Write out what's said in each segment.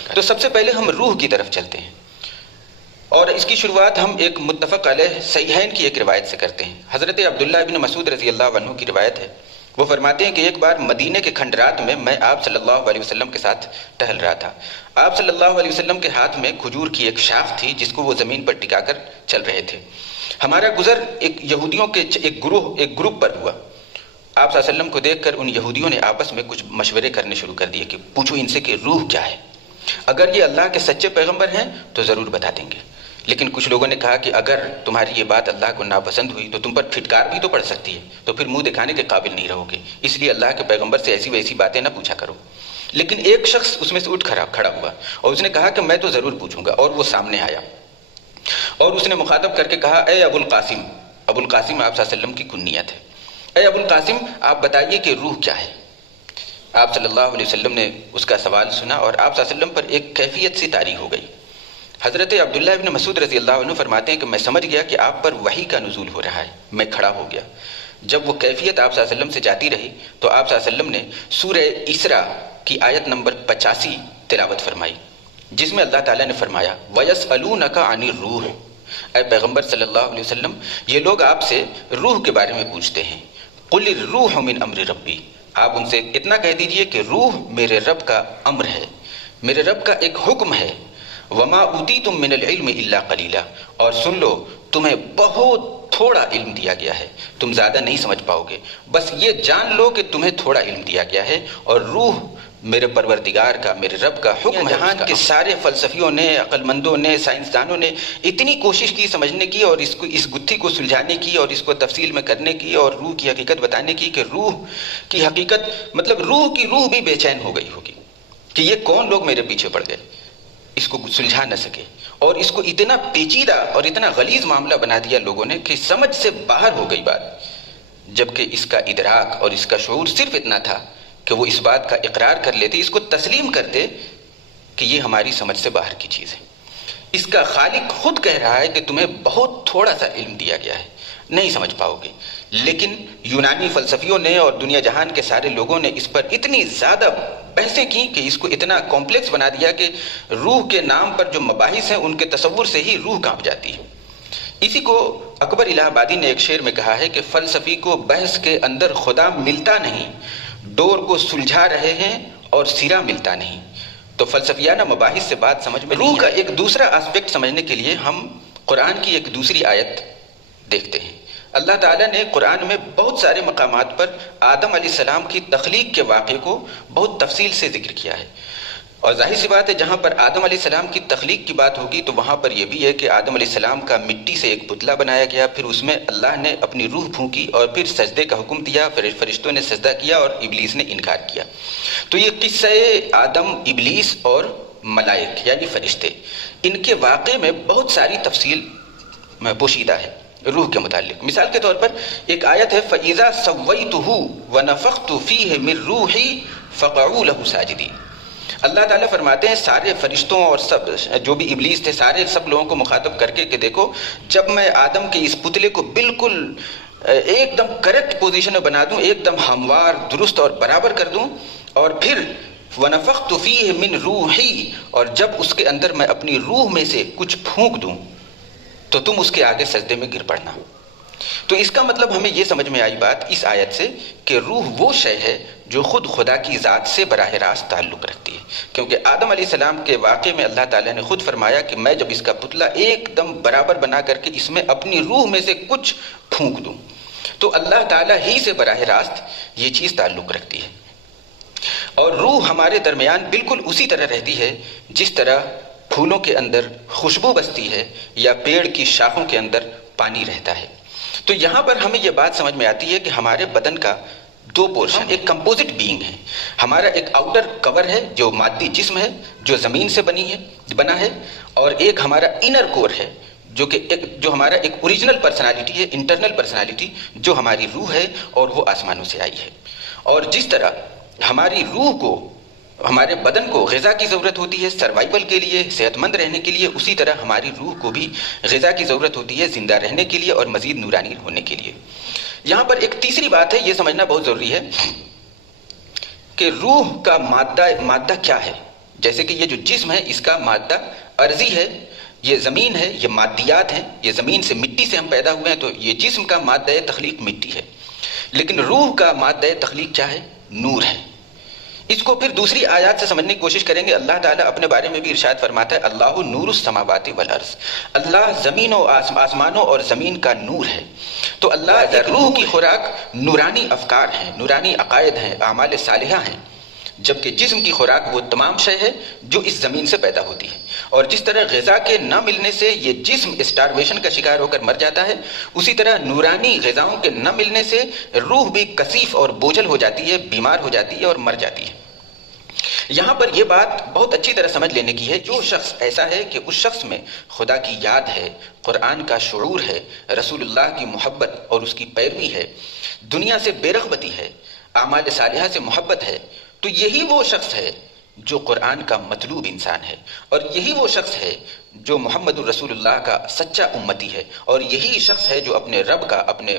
وبرکاتہ۔ تو سب سے پہلے ہم روح کی طرف چلتے ہیں، اور اس کی شروعات ہم ایک متفق علیہ صحیحین کی ایک روایت سے کرتے ہیں۔ حضرت عبداللہ ابن مسعود رضی اللہ عنہ کی روایت ہے، وہ فرماتے ہیں کہ ایک بار مدینہ کے کھنڈرات میں آپ صلی اللہ علیہ وسلم کے ساتھ ٹہل رہا تھا۔ آپ صلی اللہ علیہ وسلم کے ہاتھ میں کھجور کی ایک شاخ تھی جس کو وہ زمین پر ٹکا کر چل رہے تھے۔ ہمارا گزر ایک یہودیوں کے ایک گروپ پر ہوا۔ آپ صلی اللہ علیہ وسلم کو دیکھ کر ان یہودیوں نے آپس میں کچھ مشورے کرنے شروع کر دیے کہ پوچھو ان سے کہ روح کیا ہے، اگر یہ اللہ کے سچے پیغمبر ہیں تو ضرور بتا دیں گے، لیکن کچھ لوگوں نے کہا کہ اگر تمہاری یہ بات اللہ کو ناپسند ہوئی تو تم پر پھٹکار بھی تو پڑ سکتی ہے، تو پھر منہ دکھانے کے قابل نہیں رہو گے، اس لیے اللہ کے پیغمبر سے ایسی ویسی باتیں نہ پوچھا کرو۔ لیکن ایک شخص اس میں سے اٹھ کھڑا ہوا اور اس نے کہا کہ میں تو ضرور پوچھوں گا، اور وہ سامنے آیا اور اس نے مخاطب کر کے کہا، اے ابو القاسم، ابو القاسم آپ صلی اللہ علیہ وسلم کی کنیت ہے، اے ابو القاسم آپ بتائیے کہ روح کیا ہے۔ آپ صلی اللہ علیہ وسلم نے اس کا سوال سنا اور آپ صلی اللہ علیہ وسلم پر ایک کیفیت سی طاری ہو گئی۔ حضرت عبداللہ ابن مسعود رضی اللہ عنہ فرماتے ہیں کہ میں سمجھ گیا کہ آپ پر وحی کا نزول ہو رہا ہے، میں کھڑا ہو گیا۔ جب وہ کیفیت آپ صلی اللہ علیہ وسلم سے جاتی رہی تو آپ صلی اللہ علیہ وسلم نے سورہ اسراء کی آیت نمبر 85 تلاوت فرمائی، جس میں اللہ تعالیٰ نے فرمایا، وَيَسْأَلُونَكَ عَنِ الرُّوحِ، اے پیغمبر صلی اللہ علیہ وسلم یہ لوگ آپ سے روح کے بارے میں پوچھتے ہیں، قُلِ الرُّوحُ مِنْ أَمْرِ رَبِّي، آپ ان سے اتنا کہہ دیجئے کہ روح میرے رب کا امر ہے، میرے رب کا ایک حکم ہے، وَمَا أُوتِيتُم مِّنَ الْعِلْمِ إِلَّا قَلِيلًا، اور سن لو تمہیں بہت تھوڑا علم دیا گیا ہے، تم زیادہ نہیں سمجھ پاؤ گے، بس یہ جان لو کہ تمہیں تھوڑا علم دیا گیا ہے، اور روح میرے پروردگار کا، میرے رب کا حکم ہے۔ جہان کے سارے فلسفیوں نے، عقل مندوں نے، سائنسدانوں نے اتنی کوشش کی سمجھنے کی اور اس گتھی کو سلجھانے کی اور اس کو تفصیل میں کرنے کی اور روح کی حقیقت بتانے کی کہ روح کی حقیقت مطلب روح بھی بے چین ہو گئی ہوگی کہ یہ کون لوگ میرے پیچھے پڑ گئے، اس کو سلجھا نہ سکے، اور اس کو اتنا پیچیدہ اور اتنا غلیظ معاملہ بنا دیا لوگوں نے کہ سمجھ سے باہر ہو گئی بات، جبکہ اس کا ادراک اور اس کا شعور صرف اتنا تھا کہ وہ اس بات کا اقرار کر لیتے، اس کو تسلیم کرتے کہ یہ ہماری سمجھ سے باہر کی چیز ہے۔ اس کا خالق خود کہہ رہا ہے کہ تمہیں بہت تھوڑا سا علم دیا گیا ہے، نہیں سمجھ پاؤ گے، لیکن یونانی فلسفیوں نے اور دنیا جہان کے سارے لوگوں نے اس پر اتنی زیادہ بحثیں کی کہ اس کو اتنا کمپلیکس بنا دیا کہ روح کے نام پر جو مباحث ہیں ان کے تصور سے ہی روح کانپ جاتی ہے۔ اسی کو اکبر الہ آبادی نے ایک شعر میں کہا ہے کہ فلسفی کو بحث کے اندر خدا ملتا نہیں، ڈور کو سلجھا رہے ہیں اور سرا ملتا نہیں۔ تو فلسفیانہ مباحث سے بات سمجھ میں روح کا ایک دوسرا اسپیکٹ سمجھنے کے لیے ہم قرآن کی ایک دوسری آیت دیکھتے ہیں۔ اللہ تعالیٰ نے قرآن میں بہت سارے مقامات پر آدم علیہ السلام کی تخلیق کے واقعے کو بہت تفصیل سے ذکر کیا ہے، اور ظاہر سی بات ہے جہاں پر آدم علیہ السلام کی تخلیق کی بات ہوگی تو وہاں پر یہ بھی ہے کہ آدم علیہ السلام کا مٹی سے ایک پتلا بنایا گیا، پھر اس میں اللہ نے اپنی روح پھونکی اور پھر سجدے کا حکم دیا، پھر فرشتوں نے سجدہ کیا اور ابلیس نے انکار کیا۔ تو یہ قصہ آدم، ابلیس اور ملائک یعنی فرشتے، ان کے واقعے میں بہت ساری تفصیل پوشیدہ ہے روح کے متعلق۔ مثال کے طور پر ایک آیت ہے فَإِذَا سَوَّيْتُهُ وَنَفَخْتُ فِيهِ مِن رُوحِي فَقَعُوا لَهُ سَاجِدِينَ۔ اللہ تعالیٰ فرماتے ہیں سارے فرشتوں اور سب جو بھی ابلیس تھے سب لوگوں کو مخاطب کر کے کہ دیکھو جب میں آدم کے اس پتلے کو بالکل ایک دم کریکٹ پوزیشن میں بنا دوں، ایک دم ہموار درست اور برابر کر دوں، اور پھر وَنَفَخْتُ فِيهِ مِن رُوحِي، اور جب اس کے اندر میں اپنی روح میں سے کچھ پھونک دوں تو تم اس کے آگے سجدے میں گر پڑنا۔ تو اس کا مطلب ہمیں یہ سمجھ میں آئی بات اس آیت سے کہ روح وہ شے ہے جو خود خدا کی ذات سے براہ راست تعلق رکھتی ہے، کیونکہ آدم علیہ السلام کے واقعے میں اللہ تعالیٰ نے خود فرمایا کہ میں جب اس کا پتلا ایک دم برابر بنا کر کے اس میں اپنی روح میں سے کچھ پھونک دوں تو اللہ تعالیٰ ہی سے براہ راست یہ چیز تعلق رکھتی ہے۔ اور روح ہمارے درمیان بالکل اسی طرح رہتی ہے جس طرح پھولوں کے اندر خوشبو بستی ہے یا پیڑ کی شاخوں کے اندر پانی رہتا ہے۔ تو یہاں پر ہمیں یہ بات سمجھ میں آتی ہے کہ ہمارے بدن کا دو پورشن ایک کمپوزٹ بینگ ہے، ہمارا ایک آؤٹر کور ہے جو مادی جسم ہے جو زمین سے بنا ہے، اور ایک ہمارا انر کور ہے جو ہمارا ایک اوریجنل پرسنالٹی ہے، انٹرنل پرسنالٹی جو ہماری روح ہے اور وہ آسمانوں سے آئی ہے۔ اور جس طرح ہماری روح کو ہمارے بدن کو غذا کی ضرورت ہوتی ہے سروائیول کے لیے، صحت مند رہنے کے لیے، اسی طرح ہماری روح کو بھی غذا کی ضرورت ہوتی ہے زندہ رہنے کے لیے اور مزید نورانی ہونے کے لیے۔ یہاں پر ایک تیسری بات ہے، یہ سمجھنا بہت ضروری ہے کہ روح کا مادہ کیا ہے جیسے کہ یہ جو جسم ہے اس کا مادہ عرضی ہے، یہ زمین ہے، یہ مادیات ہیں، یہ زمین سے مٹی سے ہم پیدا ہوئے ہیں، تو یہ جسم کا مادہ تخلیق مٹی ہے، لیکن روح کا مادہ تخلیق کیا ہے؟ نور ہے۔ اس کو پھر دوسری آیات سے سمجھنے کی کوشش کریں گے۔ اللہ تعالیٰ اپنے بارے میں بھی ارشاد فرماتا ہے اللہ نور السماوات والارض، اللہ زمین و آسمانوں اور زمین کا نور ہے۔ تو اللہ ایک روح کی خوراک نورانی افکار ہیں، نورانی عقائد ہیں، اعمال صالحہ ہیں، جبکہ جسم کی خوراک وہ تمام شے ہے جو اس زمین سے پیدا ہوتی ہے۔ اور جس طرح غذا کے نہ ملنے سے یہ جسم اسٹارویشن کا شکار ہو کر مر جاتا ہے، اسی طرح نورانی غذاؤں کے نہ ملنے سے روح بھی کثیف اور بوجھل ہو جاتی ہے، بیمار ہو جاتی ہے اور مر جاتی ہے۔ یہاں پر یہ بات بہت اچھی طرح سمجھ لینے کی ہے، جو شخص ایسا ہے کہ اس شخص میں خدا کی یاد ہے، قرآن کا شعور ہے، رسول اللہ کی محبت اور اس کی پیروی ہے، دنیا سے بے رغبتی ہے، اعمال صالحہ سے محبت ہے، تو یہی وہ شخص ہے جو قرآن کا مطلوب انسان ہے، اور یہی وہ شخص ہے جو محمد الرسول اللہ کا سچا امتی ہے، اور یہی شخص ہے جو اپنے رب کا، اپنے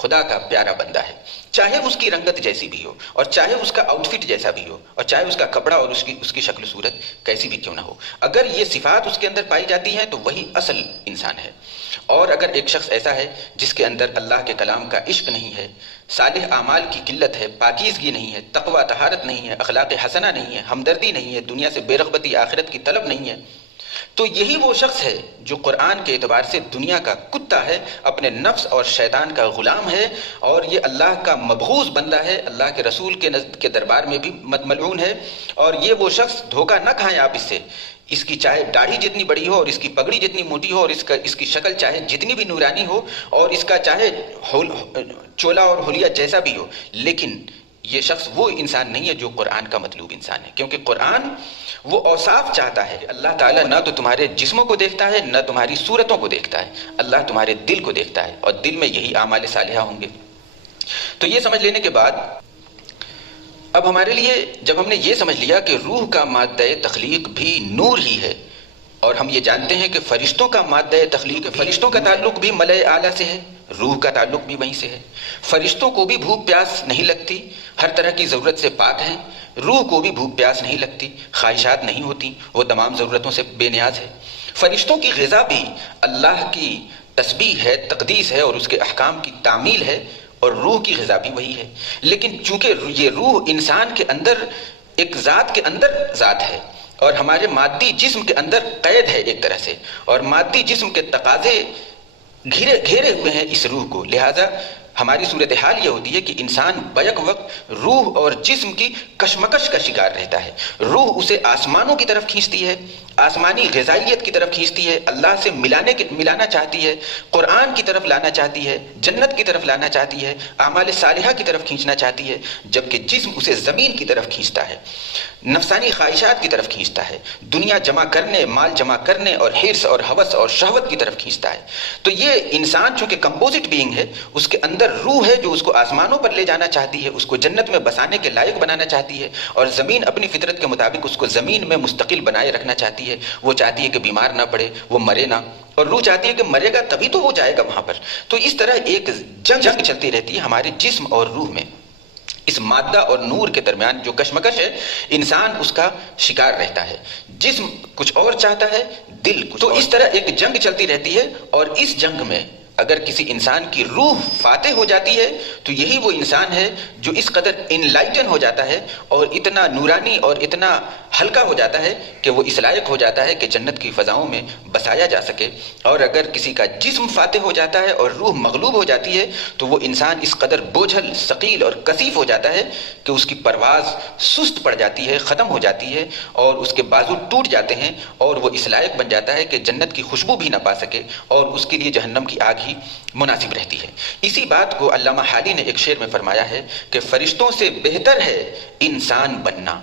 خدا کا پیارا بندہ ہے، چاہے اس کی رنگت جیسی بھی ہو، اور چاہے اس کا آؤٹ فٹ جیسا بھی ہو، اور چاہے اس کا کپڑا اور اس کی شکل صورت کیسی بھی کیوں نہ ہو، اگر یہ صفات اس کے اندر پائی جاتی ہیں تو وہی اصل انسان ہے۔ اور اگر ایک شخص ایسا ہے جس کے اندر اللہ کے کلام کا عشق نہیں ہے، صالح اعمال کی قلت ہے، پاکیزگی نہیں ہے، تقوی طہارت نہیں ہے، اخلاق حسنہ نہیں ہے، ہمدردی نہیں ہے، دنیا سے بے رغبتی، آخرت کی طلب نہیں ہے، تو یہی وہ شخص ہے جو قرآن کے اعتبار سے دنیا کا کتا ہے، اپنے نفس اور شیطان کا غلام ہے، اور یہ اللہ کا مبغوض بندہ ہے، اللہ کے رسول کے دربار میں بھی ملعون ہے۔ اور یہ وہ شخص، دھوکہ نہ کھائیں آپ اس سے، اس کی چاہے داڑھی جتنی بڑی ہو اور اس کی پگڑی جتنی موٹی ہو اور اس کی شکل چاہے جتنی بھی نورانی ہو اور اس کا چاہے چولا اور حلیہ جیسا بھی ہو، لیکن یہ شخص وہ انسان نہیں ہے جو قرآن کا مطلوب انسان ہے، کیونکہ قرآن وہ اوصاف چاہتا ہے۔ اللہ تعالیٰ نہ تو تمہارے جسموں کو دیکھتا ہے، نہ تمہاری صورتوں کو دیکھتا ہے، اللہ تمہارے دل کو دیکھتا ہے، اور دل میں یہی اعمال صالحہ ہوں گے۔ تو یہ سمجھ لینے کے بعد اب ہمارے لیے، جب ہم نے یہ سمجھ لیا کہ روح کا مادہ تخلیق بھی نور ہی ہے، اور ہم یہ جانتے ہیں کہ فرشتوں کا مادہ تخلیق، فرشتوں کا تعلق بھی ملائے اعلیٰ سے ہے، روح کا تعلق بھی وہیں سے ہے، فرشتوں کو بھی بھوک پیاس نہیں لگتی، ہر طرح کی ضرورت سے پاک ہیں، روح کو بھی بھوک پیاس نہیں لگتی، خواہشات نہیں ہوتی، وہ تمام ضرورتوں سے بے نیاز ہے۔ فرشتوں کی غذا بھی اللہ کی تسبیح ہے، تقدیس ہے، اور اس کے احکام کی تعمیل ہے، اور روح کی غذا بھی وہی ہے۔ لیکن چونکہ یہ روح انسان کے اندر، ایک ذات کے اندر ذات ہے، اور ہمارے مادی جسم کے اندر قید ہے ایک طرح سے، اور مادی جسم کے تقاضے گھیرے ہوئے ہیں اس روح کو، لہٰذا ہماری صورتحال یہ ہوتی ہے کہ انسان بیک وقت روح اور جسم کی کشمکش کا شکار رہتا ہے۔ روح اسے آسمانوں کی طرف کھینچتی ہے، آسمانی غذائیت کی طرف کھینچتی ہے، اللہ سے ملانا چاہتی ہے، قرآن کی طرف لانا چاہتی ہے، جنت کی طرف لانا چاہتی ہے، اعمال صالحہ کی طرف کھینچنا چاہتی ہے، جبکہ جسم اسے زمین کی طرف کھینچتا ہے، نفسانی خواہشات کی طرف کھینچتا ہے، دنیا جمع کرنے، مال جمع کرنے اور حرص اور ہوس اور شہوت کی طرف کھینچتا ہے۔ تو یہ انسان چونکہ کمپوزٹ بینگ ہے، اس کے اندر روح ہے جو اس کو آسمانوں پر لے جانا چاہتی ہے، اس کو جنت میں بسانے کے لائق بنانا چاہتی ہے، اور زمین اپنی فطرت کے مطابق اس کو زمین میں مستقل بنائے رکھنا چاہتی ہے۔ وہ چاہتی ہے کہ بیمار نہ پڑے، وہ مرے نہ، اور روح چاہتی ہے کہ مرے گا تبھی تو وہ جائے گا وہاں پر۔ تو اس طرح ایک جنگ چلتی رہتی ہے ہمارے جسم اور روح میں، اس مادہ اور نور کے درمیان جو کشمکش ہے، انسان اس کا شکار رہتا ہے، جسم کچھ اور چاہتا ہے، دل کچھ، تو اس طرح ایک جنگ چلتی رہتی ہے، اور اس جنگ میں اگر کسی انسان کی روح فاتح ہو جاتی ہے تو یہی وہ انسان ہے جو اس قدر انلائٹن ہو جاتا ہے اور اتنا نورانی اور اتنا ہلکا ہو جاتا ہے کہ وہ اس لائق ہو جاتا ہے کہ جنت کی فضاؤں میں بسایا جا سکے۔ اور اگر کسی کا جسم فاتح ہو جاتا ہے اور روح مغلوب ہو جاتی ہے تو وہ انسان اس قدر بوجھل، ثقیل اور کثیف ہو جاتا ہے کہ اس کی پرواز سست پڑ جاتی ہے، ختم ہو جاتی ہے، اور اس کے بازو ٹوٹ جاتے ہیں، اور وہ اس لائق بن جاتا ہے کہ جنت کی خوشبو بھی نہ پا سکے، اور اس کے لیے جہنم کی آگ ہی مناسب رہتی ہے۔ اسی بات کو علامہ حالی نے ایک شعر میں فرمایا ہے کہ فرشتوں سے بہتر ہے انسان بننا،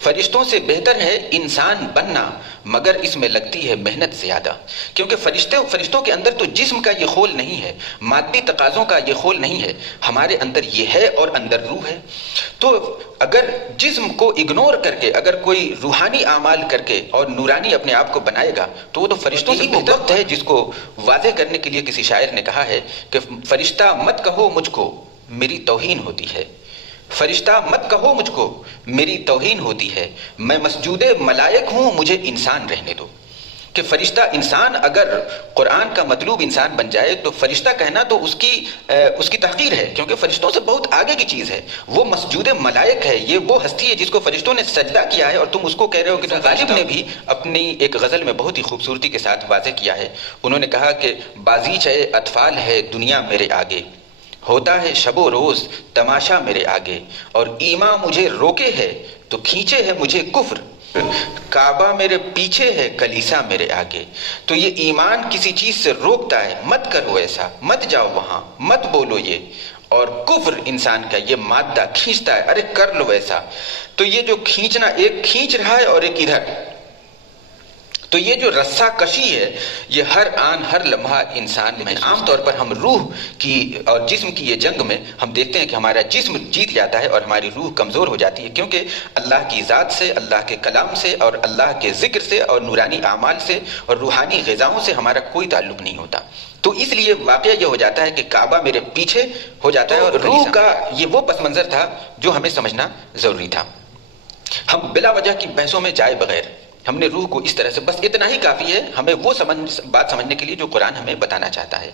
فرشتوں سے بہتر ہے انسان بننا، مگر اس میں لگتی ہے محنت زیادہ، کیونکہ فرشتوں کے اندر تو جسم کا یہ خول نہیں ہے، مادی تقاضوں کا یہ خول نہیں ہے، ہمارے اندر یہ ہے اور اندر روح ہے۔ تو اگر جسم کو اگنور کر کے اگر کوئی روحانی اعمال کر کے اور نورانی اپنے آپ کو بنائے گا تو وہ تو فرشتوں سے بہتر وقت ہے، جس کو واضح کرنے کے لیے کسی شاعر نے کہا ہے کہ فرشتہ مت کہو مجھ کو میری توہین ہوتی ہے، فرشتہ مت کہو مجھ کو، میری توہین ہوتی ہے، میں مسجود ملائک ہوں، مجھے انسان رہنے دو۔ کہ فرشتہ انسان اگر قرآن کا مطلوب انسان بن جائے تو فرشتہ کہنا تو اس کی تحقیر ہے، کیونکہ فرشتوں سے بہت آگے کی چیز ہے۔ وہ مسجود ملائک ہے، یہ وہ ہستی ہے جس کو فرشتوں نے سجدہ کیا ہے، اور تم اس کو کہہ رہے ہو کہ غالب نے بھی اپنی ایک غزل میں بہت ہی خوبصورتی کے ساتھ واضح کیا ہے۔ انہوں نے کہا کہ بازیچہ اطفال ہے دنیا میرے آگے، ہوتا ہے شب و روز تماشا میرے آگے، اور ایمان مجھے روکے ہے تو کھینچے ہے مجھے کفر، کعبہ میرے پیچھے ہے کلیسا میرے آگے۔ تو یہ ایمان کسی چیز سے روکتا ہے، مت کرو ایسا، مت جاؤ وہاں، مت بولو یہ، اور کفر انسان کا یہ مادہ کھینچتا ہے، ارے کر لو ایسا۔ تو یہ جو کھینچنا، ایک کھینچ رہا ہے اور ایک ادھر، تو یہ جو رسہ کشی ہے یہ ہر آن ہر لمحہ انسان میں عام طور پر ہم روح کی اور جسم کی یہ جنگ میں ہم دیکھتے ہیں کہ ہمارا جسم جیت جاتا ہے اور ہماری روح کمزور ہو جاتی ہے، کیونکہ اللہ کی ذات سے، اللہ کے کلام سے اور اللہ کے ذکر سے اور نورانی اعمال سے اور روحانی غذاؤں سے ہمارا کوئی تعلق نہیں ہوتا۔ تو اس لیے واقعہ یہ ہو جاتا ہے کہ کعبہ میرے پیچھے ہو جاتا ہے، اور روح کا یہ وہ پس منظر تھا جو ہمیں سمجھنا ضروری تھا۔ ہم بلا وجہ کی بحثوں میں جائے بغیر ہم نے روح کو اس طرح سے، بس اتنا ہی کافی ہے ہمیں وہ بات سمجھنے کے لیے جو قرآن ہمیں بتانا چاہتا ہے۔